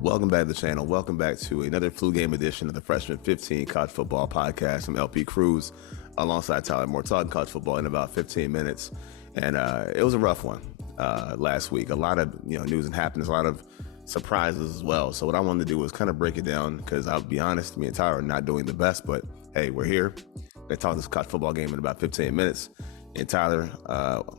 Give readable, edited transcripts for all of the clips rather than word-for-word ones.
Welcome back to the channel. Welcome back to another flu game edition of the Freshman 15 College Football Podcast. I'm LP Cruz alongside Tyler Moore, talking college football in about 15 minutes. And it was a rough one last week. A lot of news and happenings, a lot of surprises as well. So what I wanted to do was kind of break it down because I'll be honest, me and Tyler are not doing the best, but hey, we're here. We're going to talk this college football game in about 15 minutes. And Tyler,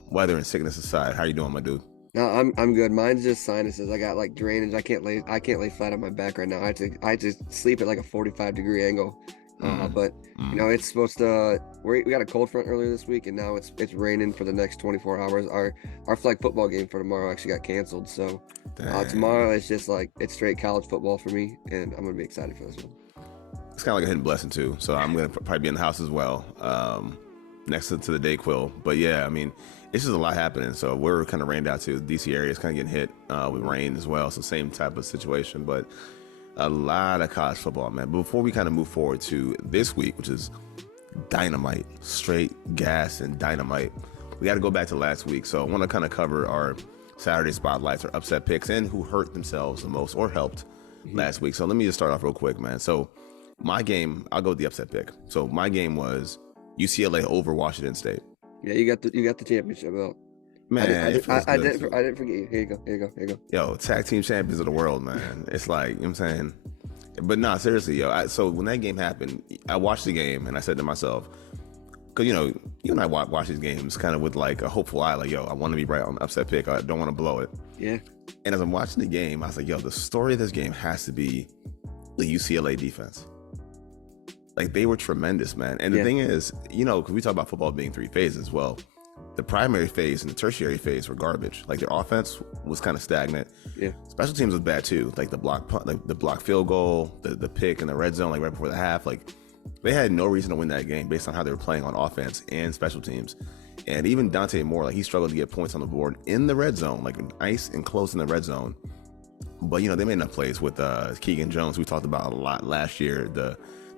weather and sickness aside, how you doing, my dude? No, I'm good. Mine's just sinuses. I got like drainage. I can't lay flat on my back right now. I have to sleep at like a 45-degree angle. But it's supposed to. We got a cold front earlier this week, and now it's raining for the next 24 hours. Our flag football game for tomorrow actually got canceled. So tomorrow it's just like it's straight college football for me, and I'm gonna be excited for this one. It's kind of like a hidden blessing too. So I'm gonna probably be in the house as well, next to the Dayquil. But yeah, I mean, it's just a lot happening. So we're kind of rained out too. The DC area is kind of getting hit with rain as well. So same type of situation, but a lot of college football, man. But before we kind of move forward to this week, which is dynamite, straight gas and dynamite, we got to go back to last week. So I want to kind of cover our Saturday spotlights, our upset picks, and who hurt themselves the most or helped last week. So let me just start off real quick, man. So my game, I'll go with the upset pick. So my game was UCLA over Washington State. Yeah, you got the championship belt. Man, I didn't forget you. Here you go. Yo, tag team champions of the world, man. It's like, you know what I'm saying? But nah, seriously, yo. So when that game happened, I watched the game and I said to myself, because, you and I watch these games kind of with like a hopeful eye, like, yo, I want to be right on the upset pick. I don't want to blow it. Yeah. And as I'm watching the game, I was like, yo, the story of this game has to be the UCLA defense. Like, they were tremendous, man. And the thing is, because we talk about football being three phases, well, the primary phase and the tertiary phase were garbage. Like, their offense was kind of stagnant. Yeah. Special teams was bad too. Like the block field goal, the pick in the red zone, like right before the half. Like, they had no reason to win that game based on how they were playing on offense and special teams. And even Dante Moore, like, he struggled to get points on the board in the red zone, like nice and close in the red zone. But they made enough plays with Keegan Jones, we talked about a lot last year.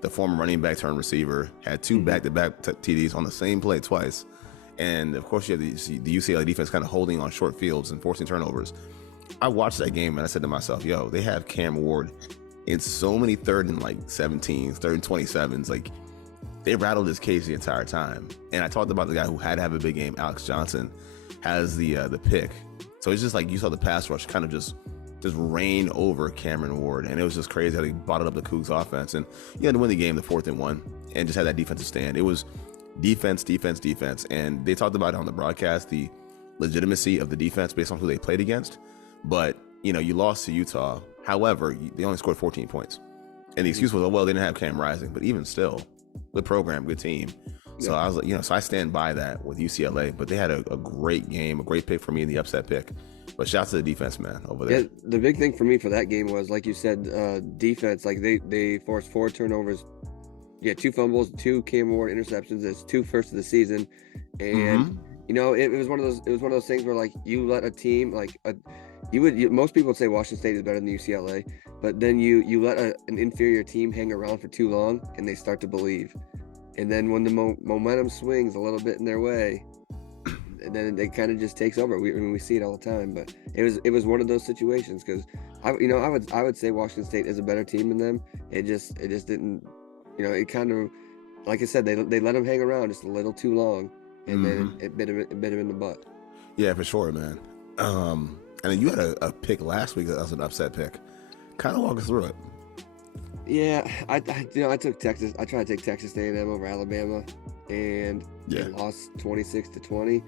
The former running back turned receiver had two back-to-back TDs on the same play twice. And of course, you have the UCLA defense kind of holding on short fields and forcing turnovers. I watched that game and I said to myself, yo, they have Cam Ward in so many 3rd and 17s, 3rd and 27s. Like, they rattled his cage the entire time. And I talked about the guy who had to have a big game, Alex Johnson, has the pick. So it's just like you saw the pass rush kind of just rain over Cameron Ward, and it was just crazy how they bottled up the Cougs offense. And you had to win the game, the 4th and 1, and just had that defensive stand. It was defense, and they talked about it on the broadcast, the legitimacy of the defense based on who they played against. But you lost to Utah. However, they only scored 14 points, and the excuse was, oh well, they didn't have Cam Rising. But even still, good program, good team. So I was like, so I stand by that with UCLA. But they had a great game, a great pick for me in the upset pick. But shout out to the defense, man, over there. Yeah, the big thing for me for that game was, like you said, defense. Like, they forced 4 turnovers. Yeah, 2 fumbles, 2 Cam Ward interceptions. It's 2 first of the season, and it was one of those things where, like, you let a team most people would say Washington State is better than UCLA, but then you let an inferior team hang around for too long, and they start to believe, and then when the momentum swings a little bit in their way, and then it kind of just takes over. We see it all the time, but it was one of those situations because I would say Washington State is a better team than them. It just didn't. It kind of, like I said, they let him hang around just a little too long, and then it bit him in the butt. Yeah, for sure, man. And then you had a pick last week that was an upset pick. Kind of walk us through it. Yeah, I took Texas. I tried to take Texas A&M over Alabama, and they lost 26-20.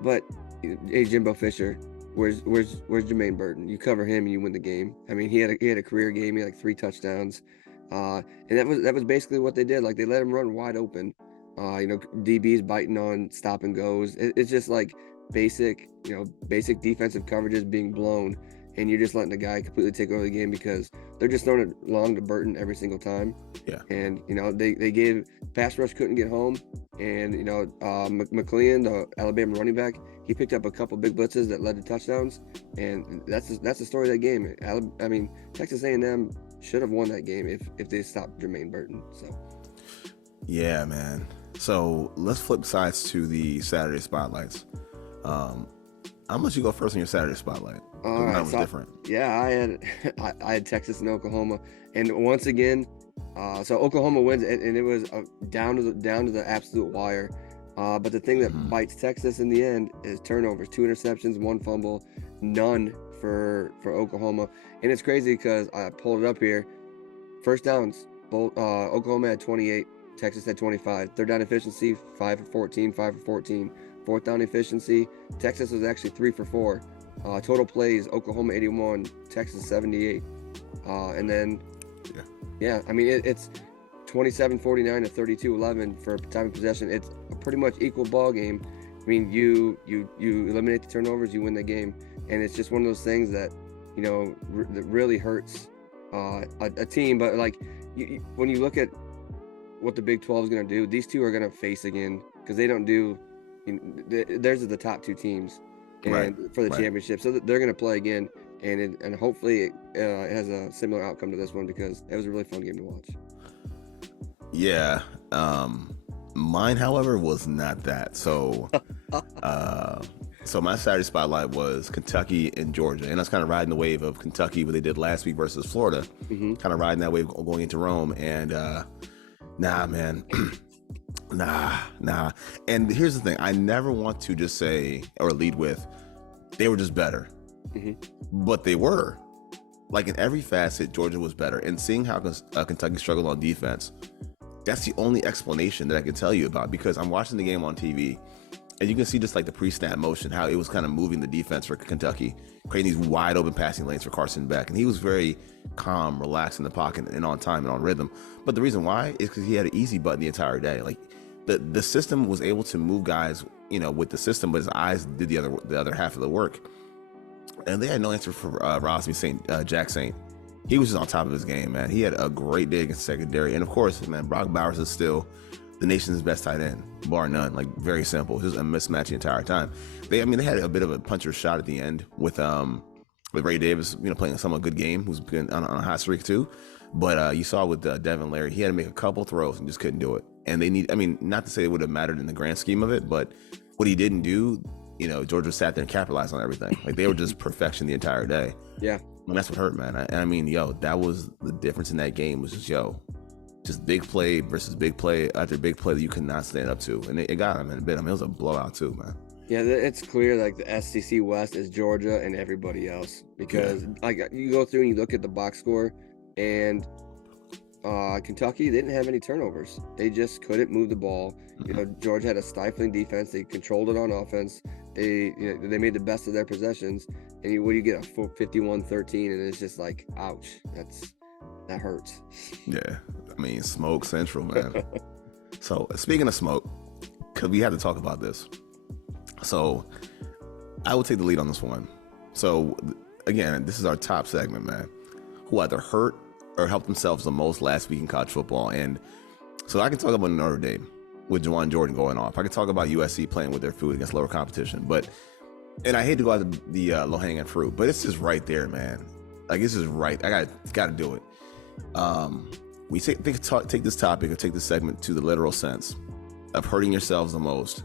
But hey, Jimbo Fisher, where's Jermaine Burton? You cover him and you win the game. I mean, he had a career game. He had like 3 touchdowns. And that was basically what they did. Like, they let him run wide open. DBs biting on stop and goes. It's just like basic defensive coverages being blown, and you're just letting the guy completely take over the game because they're just throwing it long to Burton every single time. Yeah. And they gave pass rush couldn't get home, and McLean, the Alabama running back, he picked up a couple big blitzes that led to touchdowns, and that's the story of that game. I mean, Texas A&M should have won that game if they stopped Jermaine Burton. So. Yeah, man. So let's flip sides to the Saturday spotlights. I'm gonna let you go first on your Saturday spotlight. All right, was different. Yeah, I had Texas and Oklahoma, and once again, so Oklahoma wins, and it was down to the absolute wire. But the thing that bites Texas in the end is turnovers: 2 interceptions, 1 fumble, none for Oklahoma. And it's crazy because I pulled it up here. First downs, both Oklahoma had 28, Texas had 25. Third down efficiency, 5 for 14, 5 for 14. Fourth down efficiency, Texas was actually 3 for 4. Total plays, Oklahoma 81, Texas 78. And then, I mean, it's 27-49 to 32-11 for time of possession. It's a pretty much equal ball game. I mean, you eliminate the turnovers, you win the game, and it's just one of those things that, you know, that really hurts a team. But like, when you look at what the Big 12 is going to do, these two are going to face again because they don't do. Theirs are the top 2 teams, and for the championship, so they're going to play again, and hopefully it has a similar outcome to this one because it was a really fun game to watch. Yeah, mine, however, was not that. So, so my Saturday spotlight was Kentucky and Georgia, and I was kind of riding the wave of Kentucky, what they did last week versus Florida, kind of riding that wave going into Rome, and nah, man. Nah. And here's the thing. I never want to just say or lead with they were just better. But they were. Like in every facet, Georgia was better. And seeing how Kentucky struggled on defense, that's the only explanation that I can tell you about, because I'm watching the game on TV and you can see just like the pre-snap motion, how it was kind of moving the defense for Kentucky, creating these wide open passing lanes for Carson Beck. And he was very calm, relaxed in the pocket and on time and on rhythm. But the reason why is because he had an easy button the entire day. Like, the system was able to move guys, you know, with the system, but his eyes did the other half of the work. And they had no answer for Jack Saint. He was just on top of his game, man. He had a great day against the secondary. And of course, man, Brock Bowers is still the nation's best tight end, bar none. Like, very simple. Just a mismatch the entire time. They had a bit of a puncher's shot at the end with Ray Davis, you know, playing a somewhat good game, who's been on a hot streak too. But you saw with Devin Leary, he had to make a couple throws and just couldn't do it. And not to say it would have mattered in the grand scheme of it, but what he didn't do, you know, Georgia sat there and capitalized on everything. Like, they were just perfection the entire day. Yeah. And that's what hurt, man. That was the difference in that game, was just big play versus big play after big play that you could not stand up to. And it got him in a bit. I mean, it was a blowout too, man. Yeah, it's clear, like, the SEC West is Georgia and everybody else, because like, you go through and you look at the box score, and Kentucky didn't have any turnovers. They just couldn't move the ball. You know, Georgia had a stifling defense. They controlled it on offense. They made the best of their possessions. And what do you get, a 51-13, and it's just like, ouch. That hurts. Yeah, I mean, smoke central, man. So speaking of smoke, because we had to talk about this. So I will take the lead on this one. So again, this is our top segment, man. Who either hurt or helped themselves the most last week in college football. And so I can talk about Notre Dame with Juwan Jordan going off. I can talk about USC playing with their food against lower competition. And I hate to go out the low-hanging fruit, but it's just right there, man. Like, this is right. I got to do it. We take this topic or take this segment to the literal sense of hurting yourselves the most.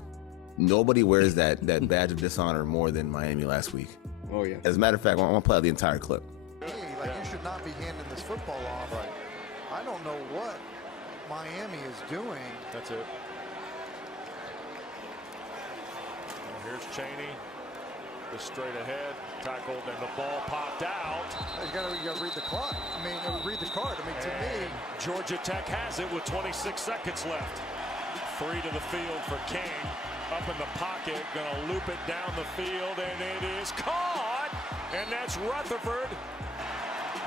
Nobody wears that badge of dishonor more than Miami last week. Oh, yeah. As a matter of fact, I want to play out the entire clip. Like, you should not be handing this football off. Right. I don't know what Miami is doing. That's it. And here's Chaney. Just straight ahead, tackled, and the ball popped out. You gotta read the clock. Read the card. To me, Georgia Tech has it with 26 seconds left. 3 to the field for King. Up in the pocket, gonna loop it down the field, and it is caught. And that's Rutherford.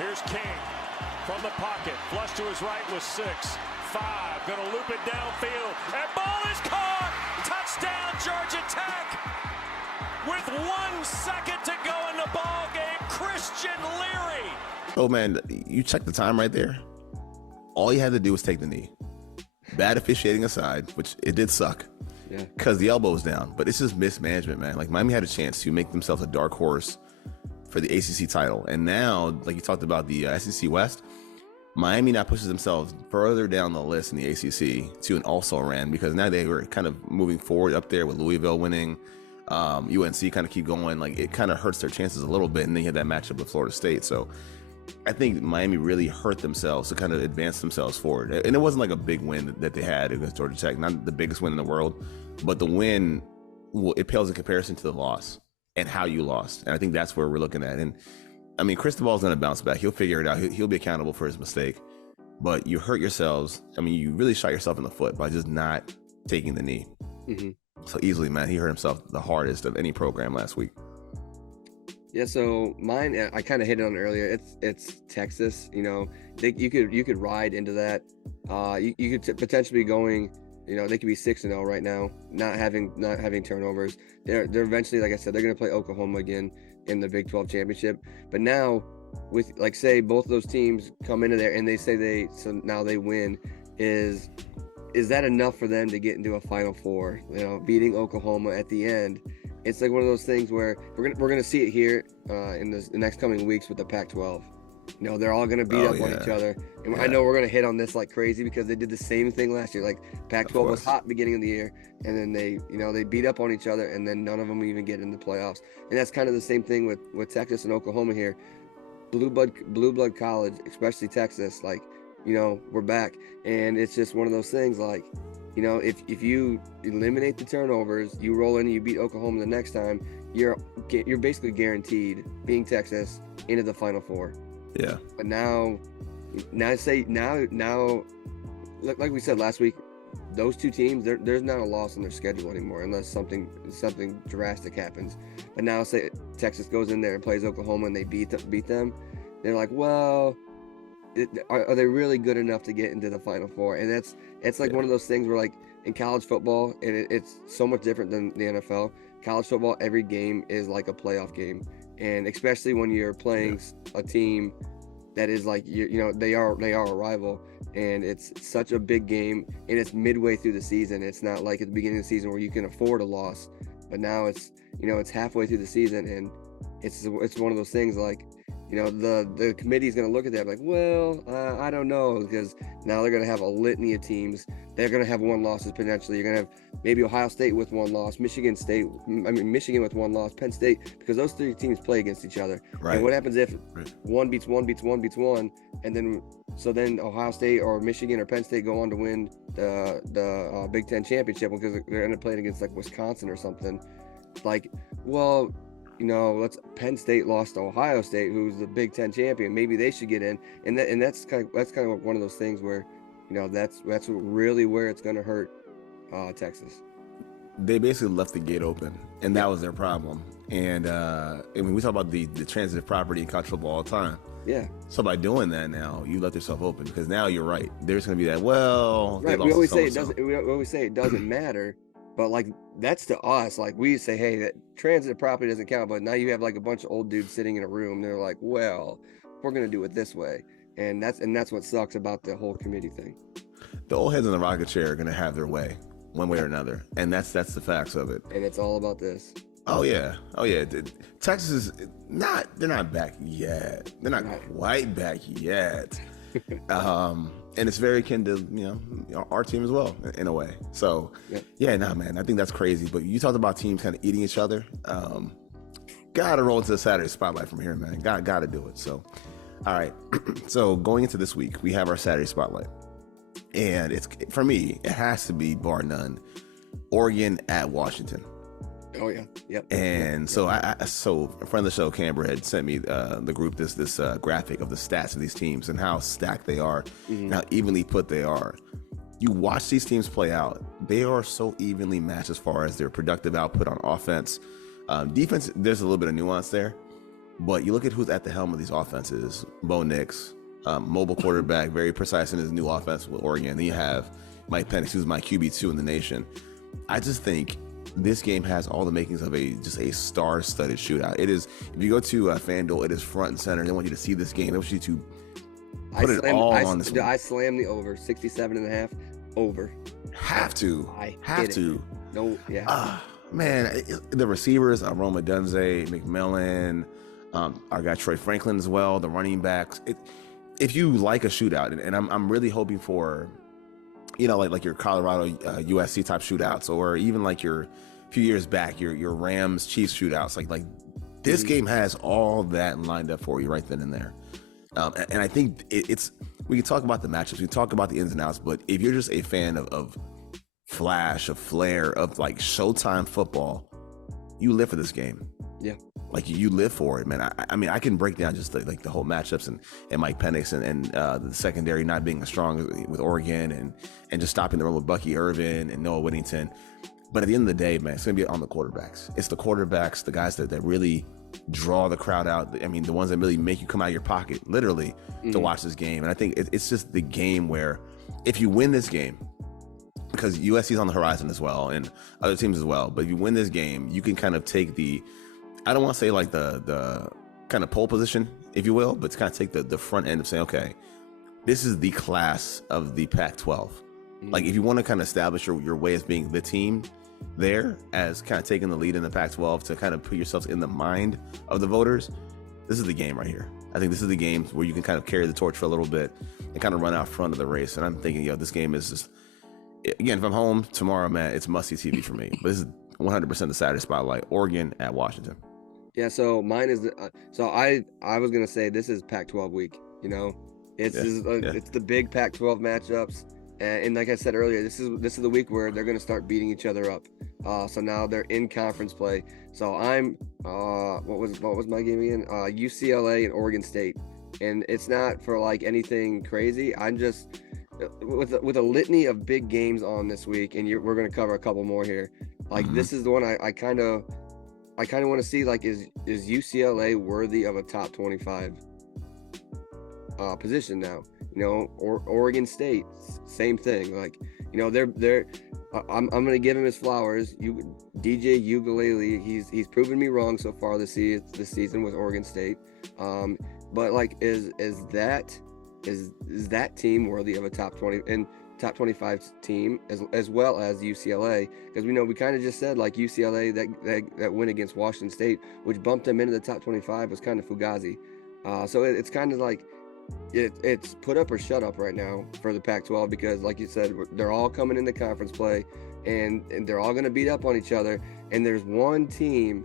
Here's King from the pocket. Flush to his right with 6. 5. Gonna loop it downfield. And ball is caught. Touchdown, Georgia Tech. With 1 second to go in the ball game, Christian Leary. Oh, man, you check the time right there. All you had to do was take the knee. Bad officiating aside, which it did suck. Yeah. Because the elbow was down. But it's just mismanagement, man. Like, Miami had a chance to make themselves a dark horse for the ACC title. And now, like you talked about the SEC West, Miami now pushes themselves further down the list in the ACC to an also ran, because now they were kind of moving forward up there with Louisville winning. UNC kind of keep going, like it kind of hurts their chances a little bit. And then you had that matchup with Florida State. So I think Miami really hurt themselves to kind of advance themselves forward. And it wasn't like a big win that they had against Georgia Tech, not the biggest win in the world, but the win, well, it pales in comparison to the loss and how you lost. And I think that's where we're looking at. And I mean, Cristobal's going to bounce back. He'll figure it out. He'll be accountable for his mistake. But you hurt yourselves. I mean, you really shot yourself in the foot by just not taking the knee. Mm-hmm. So easily, man, he hurt himself the hardest of any program last week. Yeah, so mine, I kind of hit it on earlier. It's Texas. You know, you could ride into that. You could potentially be going. You know, they could be 6-0 right now, not having turnovers. They're eventually, like I said, they're going to play Oklahoma again in the Big 12 championship. But now, with like say both of those teams come into there and they say now they win, is that enough for them to get into a Final Four? You know, beating Oklahoma at the end. It's like one of those things where we're gonna see it here in the next coming weeks with the Pac-12. You know, they're all gonna beat up on each other, and I know we're gonna hit on this like crazy because they did the same thing last year. Like Pac-12 was hot beginning of the year, and then they beat up on each other, and then none of them even get in the playoffs. And that's kind of the same thing with Texas and Oklahoma here. Blue blood college, especially Texas. Like, you know, we're back, and it's just one of those things. Like, you know, if you eliminate the turnovers, you roll in and you beat Oklahoma the next time, you're basically guaranteed, being Texas, into the Final Four. Yeah. But now, like we said last week, those two teams, there's not a loss in their schedule anymore unless something drastic happens. But now, say Texas goes in there and plays Oklahoma and they beat them, they're like, well, are they really good enough to get into the Final Four? And it's like one of those things where, like, in college football, and it's so much different than the NFL. College football, every game is like a playoff game, and especially when you're playing a team that is like, you know, they are a rival, and it's such a big game, and it's midway through the season. It's not like at the beginning of the season where you can afford a loss, but now it's, you know, it's halfway through the season, and it's one of those things like, you know, the committee is going to look at that like, well, I don't know, because now they're going to have a litany of teams. They're going to have one losses potentially. You're going to have maybe Ohio State with one loss, Michigan with one loss, Penn State, because those three teams play against each other. Right. And what happens if one beats one, and then Ohio State or Michigan or Penn State go on to win the Big Ten championship because they're going to play against like Wisconsin or something. Like, well, you know, Penn State lost to Ohio State, who's the Big Ten champion. Maybe they should get in, and that's kind of one of those things where, you know, that's really where it's going to hurt Texas. They basically left the gate open, and that was their problem. And I mean, we talk about the transitive property in college football all the time. Yeah. So by doing that now, you left yourself open, because now you're right. There's going to be that. Well, right. We always say it doesn't matter. But like, that's to us, like we say, hey, that transitive property doesn't count. But now you have like a bunch of old dudes sitting in a room. They're like, well, we're going to do it this way. And that's what sucks about the whole committee thing. The old heads in the rocket chair are going to have their way one way or another. And that's the facts of it. And it's all about this. Oh yeah. Texas is they're not back yet. They're not quite back yet. And it's very akin to, you know, our team as well, in a way. So, man, I think that's crazy. But you talked about teams kind of eating each other. Got to roll into the Saturday spotlight from here, man. Got to do it. So, all right. So going into this week, we have our Saturday spotlight. And it's, for me, it has to be, bar none, Oregon at Washington. Oh yeah, yep. And so so a friend of the show, Canberra, had sent me the group this graphic of the stats of these teams and how stacked they are, and how evenly put they are. You watch these teams play out; they are so evenly matched as far as their productive output on offense. Defense, there's a little bit of nuance there, but you look at who's at the helm of these offenses: Bo Nix, mobile quarterback, very precise in his new offense with Oregon. Then you have Mike Penix, who's my QB2 in the nation. I just think this game has all the makings of a star-studded shootout. It is. If you go to FanDuel, it is front and center. They want you to see this game. They want you to put it all on this one. I slammed the over 67.5 over. Have to. No, yeah. Man, the receivers, Roma Dunze, McMillan, our guy Troy Franklin as well. The running backs. If you like a shootout, and I'm really hoping for, you know, like your Colorado USC type shootouts, or even like your few years back, your Rams Chiefs shootouts. Like this game has all that lined up for you right then and there. And I think it's we can talk about the matchups, we can talk about the ins and outs, but if you're just a fan of flash, of flair, of like Showtime football, you live for this game. Yeah. Like you live for it, man. I mean, I can break down just the whole matchups and Mike Penix and the secondary not being as strong with Oregon and just stopping the run with Bucky Irvin and Noah Whittington. But at the end of the day, man, it's going to be on the quarterbacks. It's the quarterbacks, the guys that really draw the crowd out. I mean, the ones that really make you come out of your pocket, literally, to watch this game. And I think it's just the game where if you win this game, because USC's on the horizon as well and other teams as well, but if you win this game, you can kind of take I don't want to say like the kind of pole position, if you will, but to kind of take the front end of saying, okay, this is the class of the Pac-12. Like if you want to kind of establish your way as being the team there, as kind of taking the lead in the Pac-12 to kind of put yourselves in the mind of the voters, this is the game right here. I think this is the game where you can kind of carry the torch for a little bit and kind of run out front of the race. And I'm thinking, this game is just, again, if I'm home tomorrow, man, it's must-see TV for me. But this is 100% the Saturday spotlight. Oregon at Washington. Yeah, so mine is I was gonna say this is Pac-12 week. It's the big Pac-12 matchups, and like I said earlier, this is the week where they're gonna start beating each other up. So now they're in conference play. So I'm what was my game again? UCLA and Oregon State, and it's not for like anything crazy. I'm just with a litany of big games on this week, and we're gonna cover a couple more here. Like this is the one I kind of want to see, like, is UCLA worthy of a top 25 position now? Or Oregon State, same thing. Like, they're I'm gonna give him his flowers. DJ Ukulele, he's proven me wrong so far this season with Oregon State. But like, is that team worthy of a top 20 and top 25 team as well as UCLA? Because we kind of just said like UCLA that win against Washington State, which bumped them into the top 25, was kind of fugazi. So it's kind of like it's put up or shut up right now for the Pac-12, because like you said, they're all coming into conference play and they're all going to beat up on each other, and there's one team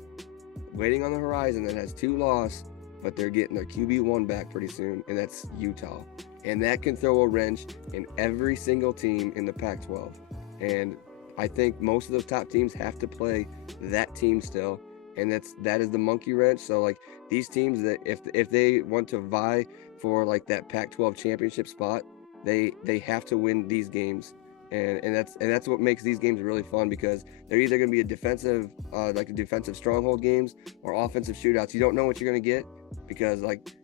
waiting on the horizon that has 2 losses, but they're getting their QB1 back pretty soon, and that's Utah. And that can throw a wrench in every single team in the Pac-12. And I think most of the top teams have to play that team still, and that is the monkey wrench. So like these teams that if they want to vie for like that Pac-12 championship spot, they have to win these games. And that's what makes these games really fun, because they're either going to be a defensive stronghold games or offensive shootouts. You don't know what you're going to get, because like,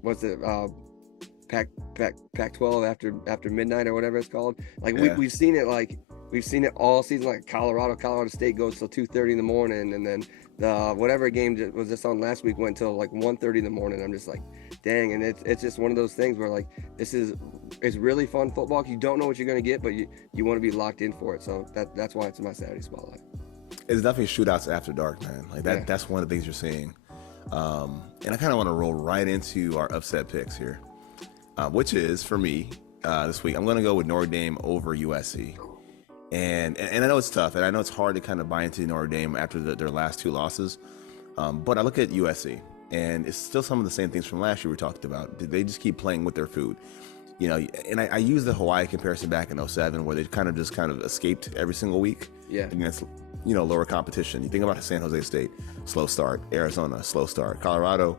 what's it, Pac-12 after midnight or whatever it's called. Like we've seen it all season. Like Colorado State goes till 2:30 in the morning, and then the whatever game was just on last week went till like 1:30 in the morning. I'm just like, dang. And it's just one of those things where like it's really fun football. You don't know what you're gonna get, but you want to be locked in for it. So that's why it's my Saturday spotlight. It's definitely shootouts after dark, man. Like that. Yeah. That's one of the things you're seeing. And I kind of want to roll right into our upset picks here. Which is, for me, this week, I'm going to go with Notre Dame over USC. And I know it's tough, and I know it's hard to kind of buy into Notre Dame after their last 2 losses. But I look at USC, and it's still some of the same things from last year we talked about. They just keep playing with their food. And I use the Hawaii comparison back in 2007, where they kind of escaped every single week against, lower competition. You think about San Jose State, slow start. Arizona, slow start. Colorado,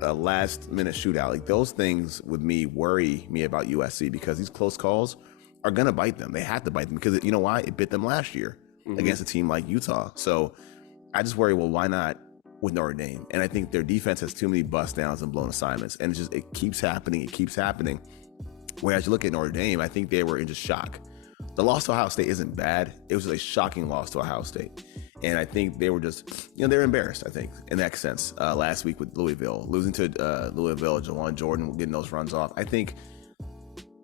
a last-minute shootout. Like those things with me worry me about USC, because these close calls are going to bite them. They have to bite them, because you know why? It bit them last year against a team like Utah. So I just worry, well, why not with Notre Dame? And I think their defense has too many bust downs and blown assignments, and it keeps happening. It keeps happening. Whereas you look at Notre Dame, I think they were in just shock. The loss to Ohio State isn't bad. It was just a shocking loss to Ohio State. And I think they were just, they're embarrassed, I think, in that sense. Last week with Louisville, losing to Louisville, Jawan Jordan getting those runs off. I think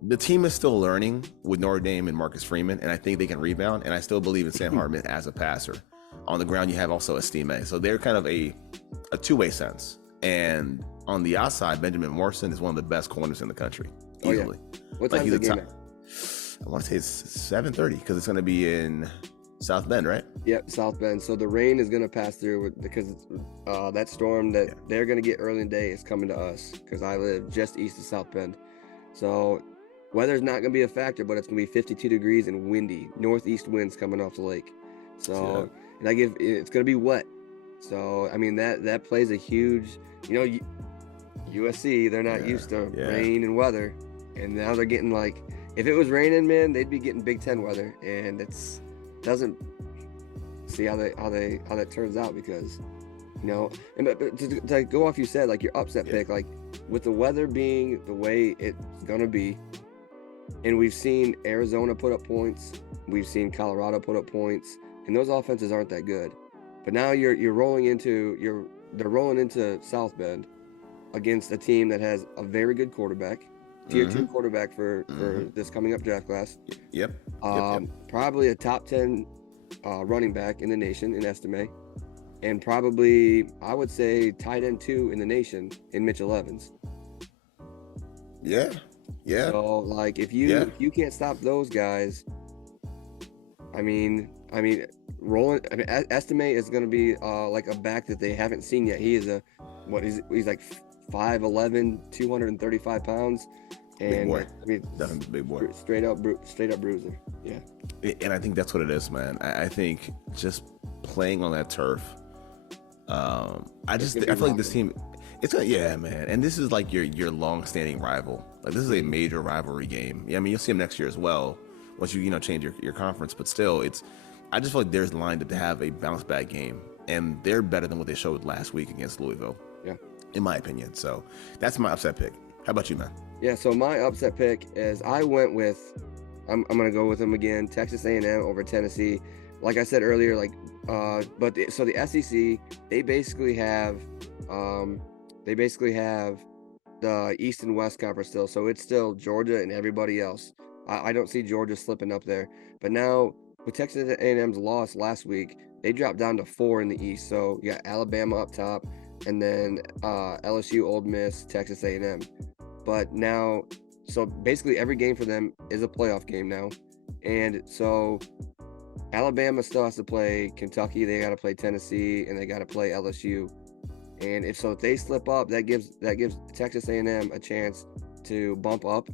the team is still learning with Notre Dame and Marcus Freeman, and I think they can rebound. And I still believe in Sam Hartman as a passer. On the ground, you have also Estime. So they're kind of a two-way sense. And on the outside, Benjamin Morrison is one of the best corners in the country, easily. Oh, yeah. What time's the game at? I want to say it's 7:30, because it's going to be in South Bend, right? Yep, South Bend. So the rain is going to pass through because that storm that they're going to get early in the day is coming to us because I live just east of South Bend. So weather's not going to be a factor, but it's going to be 52 degrees and windy, northeast winds coming off the lake. So and it's going to be wet. So I mean that plays a huge, USC, they're not used to rain and weather, and now they're getting like, if it was raining, man, they'd be getting Big Ten weather, and doesn't see how that turns out because, and to go off, you said like your upset pick, like with the weather being the way it's gonna be, and we've seen Arizona put up points, we've seen Colorado put up points, and those offenses aren't that good, but now they're rolling into South Bend against a team that has a very good quarterback, tier 2 quarterback for this coming up draft class. Yep. Probably a top 10 running back in the nation in Estime, and probably, I would say, tight end 2 in the nation in Mitchell Evans. Yeah. So like if you can't stop those guys, I mean Estime is going to be like a back that they haven't seen yet. He is he's like 5'11", 235 pounds. And big boy. I mean, definitely big boy. Straight up bruiser. Yeah. And I think that's what it is, man. I think just playing on that turf. I feel like this team. Man. And this is like your long-standing rival. Like this is a major rivalry game. Yeah, I mean, you'll see them next year as well once you change your conference. But still, I just feel like there's lined up to have a bounce back game, and they're better than what they showed last week against Louisville. Yeah, in my opinion. So that's my upset pick. How about you, man? Yeah, so my upset pick is I'm going to go with them again, Texas A&M over Tennessee. Like I said earlier, so the SEC, they basically have the East and West Conference still. So it's still Georgia and everybody else. I don't see Georgia slipping up there. But now with Texas A&M's loss last week, they dropped down to 4 in the East. So you got Alabama up top, and then LSU, Ole Miss, Texas A&M. But now, so basically every game for them is a playoff game now. And so Alabama still has to play Kentucky, they got to play Tennessee, and they got to play LSU. And if they slip up, that gives Texas A&M a chance to bump up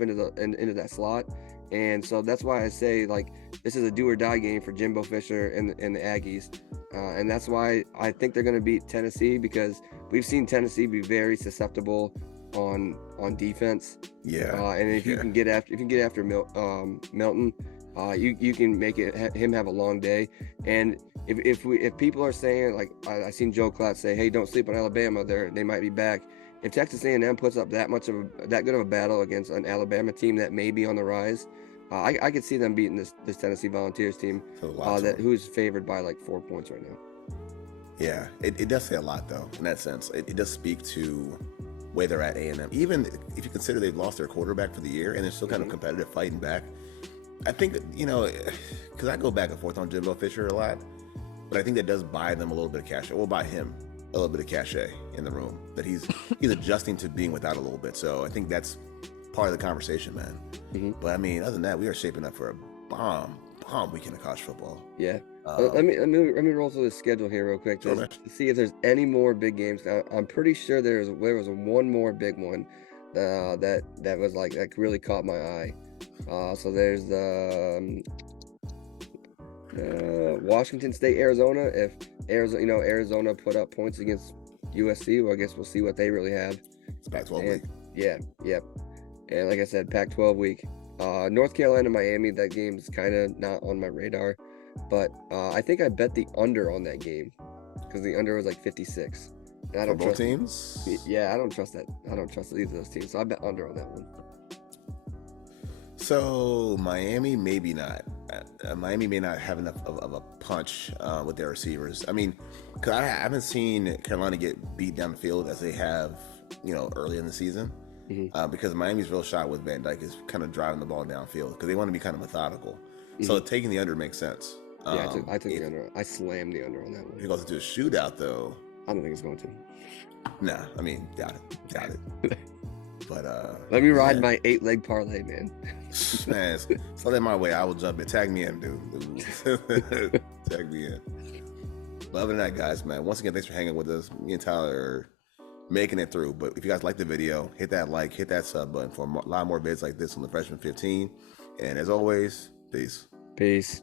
into that slot. And so that's why I say, like, this is a do or die game for Jimbo Fisher and the Aggies. And that's why I think they're going to beat Tennessee, because we've seen Tennessee be very susceptible on defense. Yeah. And if you can get after Milton, you can make him have a long day. And if people are saying, like, I seen Joe Klatt say, hey, don't sleep on Alabama, they might be back. If Texas A&M puts up that good of a battle against an Alabama team that may be on the rise, I could see them beating this Tennessee Volunteers team, who's favored by like 4 points right now. Yeah, it does say a lot though in that sense. It does speak to where they're at A&M. Even if you consider they've lost their quarterback for the year and they're still kind of competitive fighting back. I think, because I go back and forth on Jimbo Fisher a lot, but I think that does buy them a little bit of cachet. Well, buy him a little bit of cachet in the room, that he's adjusting to being without a little bit. So I think that's part of the conversation, man. Mm-hmm. But I mean, other than that, we are shaping up for a bomb weekend of college football. Yeah. Let me roll through the schedule here real quick to see if there's any more big games. I'm pretty sure there was one more big one that was like that really caught my eye. So there's Washington State, Arizona. If Arizona put up points against USC, well, I guess we'll see what they really have. It's Pac-12 week. Yeah, yep. And like I said, Pac-12 week. North Carolina, Miami, that game's kind of not on my radar, but I think I bet the under on that game because the under was like 56. And I don't trust teams. Yeah, I don't trust that. I don't trust either of those teams, so I bet under on that one. So Miami, maybe not. Miami may not have enough of a punch with their receivers. I mean, because I haven't seen Carolina get beat down the field as they have, early in the season. Mm-hmm. Because Miami's real shot with Van Dyke is kind of driving the ball downfield because they want to be kind of methodical. Mm-hmm. So taking the under makes sense. Yeah, I took the under. I slammed the under on that one. If it goes into a shootout, though, I don't think it's going to. Nah, I mean, got it. But let me ride my 8-leg parlay, man. Man, sell that my way. I will jump in. Tag me in, dude. Tag me in. But other than that, guys, man, once again, thanks for hanging with us. Me and Tyler are making it through. But if you guys like the video, hit that like, hit that sub button for a lot more vids like this on the Freshman 15. And as always, peace. Peace.